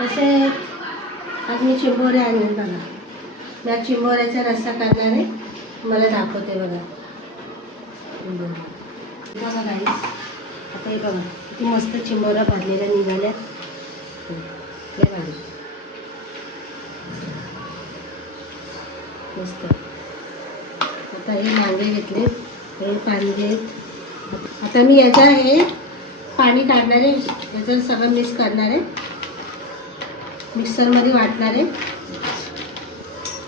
कसे आज मी चिंबोरे आणले बघा. मी आज चिंबोऱ्याचा रस्सा करणार आहे, मला दाखवते बघा. बघा गाईस, आता हे बघा किती मस्त चिंबोरा भरलेल्या निघाल्या. लय भारी मस्त. आता हे वांगे घेतले, हे कांदे. आता मी याचा हे पाणी काढणार आहे, याचं सगळं मिक्स करणार आहे, मिक्सरमध्ये वाटणार आहे.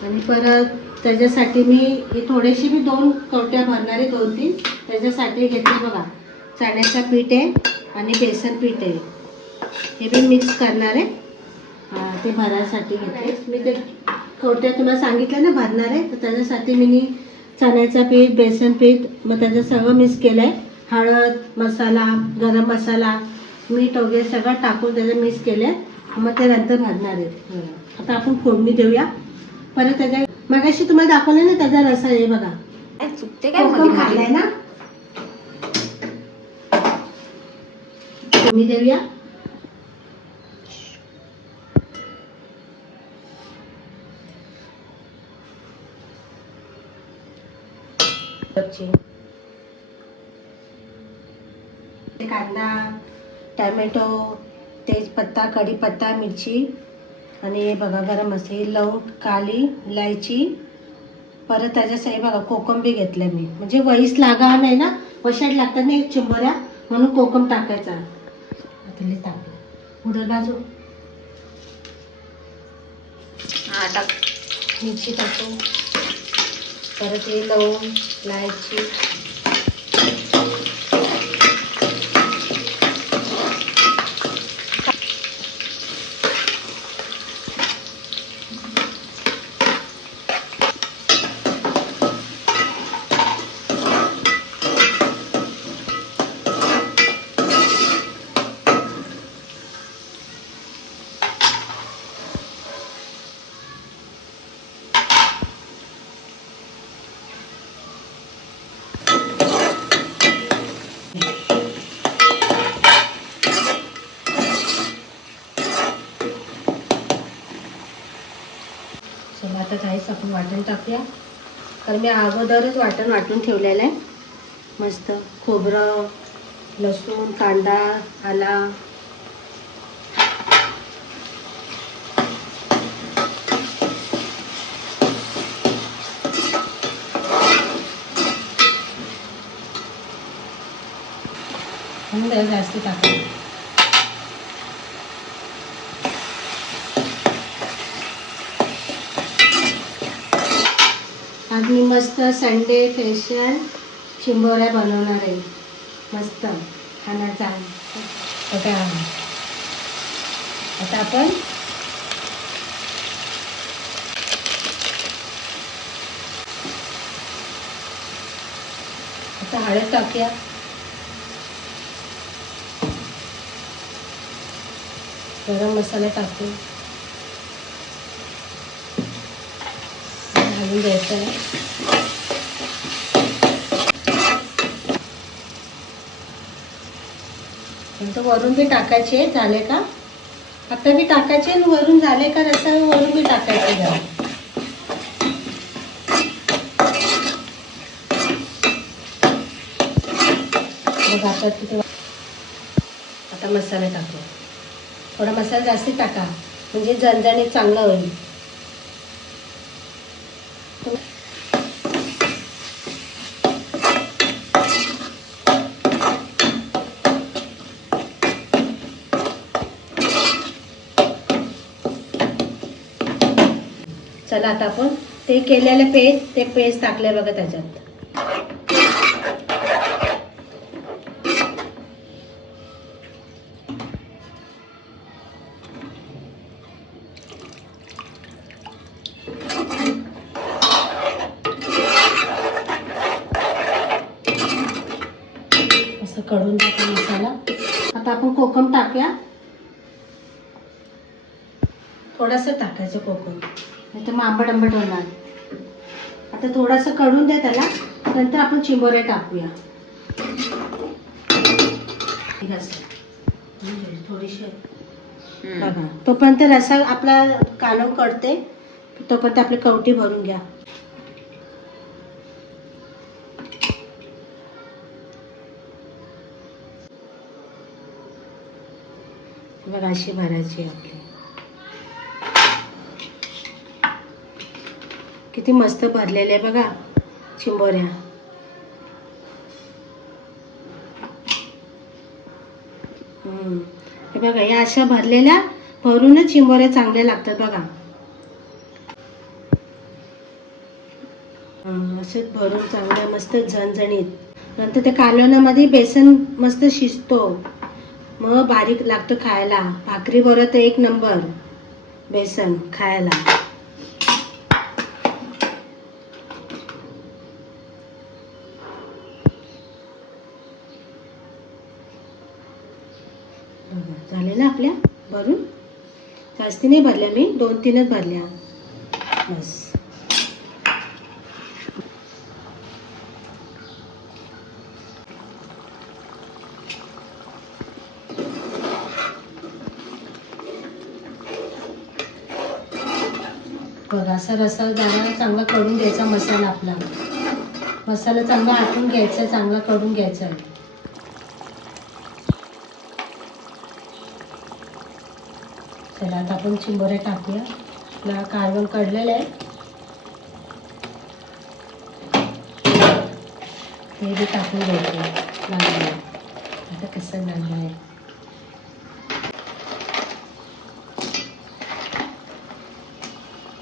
आणि परत त्याच्यासाठी मी हे थोडेशी मी 2 कवट्या भरणार आहे, 2-3. त्याच्यासाठी घेतले बघा चण्याचं पीठ आहे आणि बेसन पीठ आहे, हे मी मिक्स करणार आहे. ते भरायसाठी घेतले मी. ते कवट्या तुम्हाला सांगितलं ना भरणार आहे, तर त्याच्यासाठी मी चण्याचं पीठ, बेसन पीठ, मग त्याचं सगळं मिक्स केलं आहे. हळद, मसाला, गरम मसाला, मीठ वगैरे सगळं टाकून त्याचं मिक्स केलं आहे. मग ते नंतर भरणार आहे. आता आपण फोडणी देऊया. परत त्याच्या मगाशी तुम्हाला दाखवलं ना त्याचा रसा आहे बघा. कोकम खाल्लाय ना, फोडणी देऊया. कांदा, टॅमॅटो, तेजपत्ता, कढीपत्ता, मिरची आणि हे बघा गरम मसाला, लवंग, काली इलायची. परत त्याच्यासाठी बघा कोकम घेतलं मी, म्हणजे वहीच लागा नाही ना, वशाट लागतात नाही चिंबोऱ्या, म्हणून कोकम टाकायचा. आता टाकलं उडल बाजू. टाक मिरची टाकू. परत हे लवंग, इलायची. चला आता काहीच आपण वाटण टाकूया, कारण मी अगोदरच वाटून ठेवलेलं आहे. मस्त खोबरं, लसूण, कांदा, आला. जास्त टाकूया. आज मी मस्त संडे स्पेशल चिंबोऱ्या बनवणार आहे, मस्त खाण्याचा. आता आपण आता हळद टाकूया. गरम मसाला टाकू, घालून द्यायचं आहे. नंतर वरून बी टाकायचे. झाले का आता बी टाकायचे, वरून झाले का रस्सा वरून बी टाकायचे जरा. बघ आता तिथे. आता मसाला टाकू, थोडा मसाला जास्त टाका, म्हणजे झणझणीत चांगलं होईल. चला आता आपण ते केलेले ते पेस्ट टाकले बघा त्याच्यात. असं कढून टाकू मसाला. आता आपण कोकम टाकूया, थोडंसं टाकायचं कोकम, नाही तर मग आंबट होणार. आता थोडंसं कढून द्या त्याला, नंतर आपण चिंबोऱ्या टाकूया. थोडीशी बघा तोपर्यंत रसा आपला कालवून कळते, तोपर्यंत आपली कवटी भरून घ्या. बघा अशी भरायची आपली. किती मस्त भरलेले आहे बघा चिंबोऱ्या. हे बघा या अशा भरलेल्या भरूनच चिंबोऱ्या चांगल्या लागतात बघा. असे भरून चांगल्या मस्त झणझणीत. नंतर त्या कालवणामध्ये बेसन मस्त शिजतो, मग बारीक लागतो खायला. भाकरी बरोबर तर एक नंबर बेसन खायला. झाले ना आपल्या भरून. जास्ती नाही भरल्या मी, 2-3च भरल्या बस. बघा असा रस्सा चांगला करून घ्यायचा. मसाला आपला मसाला चांगला आटून घ्यायचा, चांगला करून घ्यायचा. चला आता आपण चिंबोऱ्या टाकूया. आपला कालवण काढलेलं आहे ते बी टाकून घ्यायचं. लागलं आता कसं लागलं आहे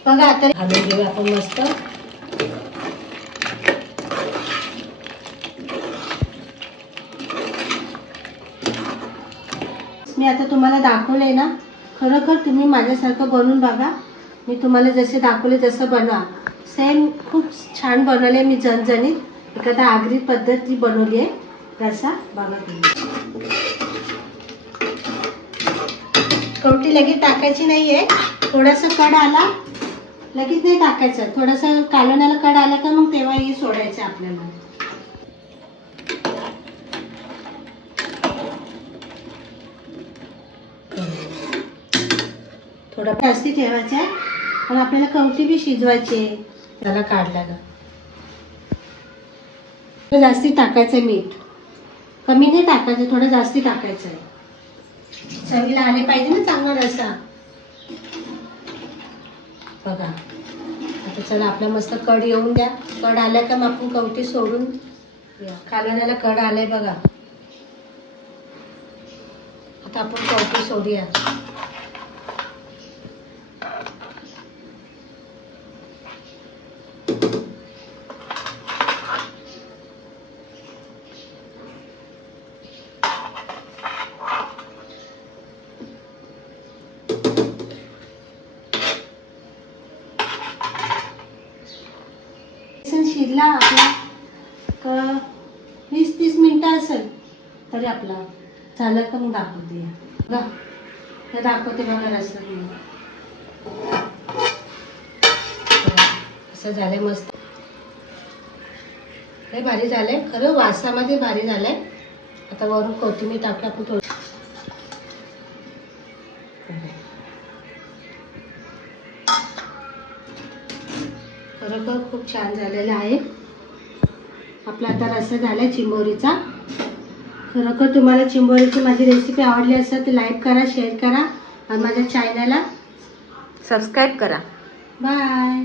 बघा. आता घालून घेऊ आपण मस्त. मी आता तुम्हाला दाखवले ना, खरोखर तुम्ही माझ्यासारखं बनवून बघा. मी तुम्हाला जसे दाखवले जसं बनवा, सेम खूप छान बनवले मी. झणझणीत एखादा आगरी पद्धती बनवली आहे रस्सा. बघा तुम्ही. कवटी लगेच टाकायची नाही आहे. थोडासा कड आला लगेच नाही टाकायचं. थोडंसं कालवणाला कड आला का मग तेव्हा हे सोडायचं आपल्याला. थोडं जास्ती ठेवायचं आहे, पण आपल्याला कवटी बी शिजवायची आहे. त्याला काढला का जास्ती टाकायचं आहे. मीठ कमी नाही टाकायचं, थोडं जास्ती टाकायचं आहे. चवीला आले पाहिजे ना चांगला रस्सा. बघा आता चला आपला मस्त कड येऊन द्या. कड आल्या का मग आपण कवटी सोडून कालवणाला कड आलंय बघा. आता आपण कवटी सोडूया. शिजला आपला 20-30 मिनिटं असेल तरी आपला झालं का मग दाखवते. बघा हे दाखवते बघा रस्सा. असं झालंय मस्त. हे भारी झालंय खरं, वासामध्ये भारी झालंय. आता वरून कोथिंबीर टाकू आपण थोडी. खरोखर खूप छान झालेला आहे आपला आता रस्सा झालाय चिंबोरीचा. खरोखर तुम्हाला चिंबोरीची माझी रेसिपी आवडली असेल तर लाईक करा, शेअर करा आणि माझ्या चॅनलला सबस्क्राईब करा. बाय.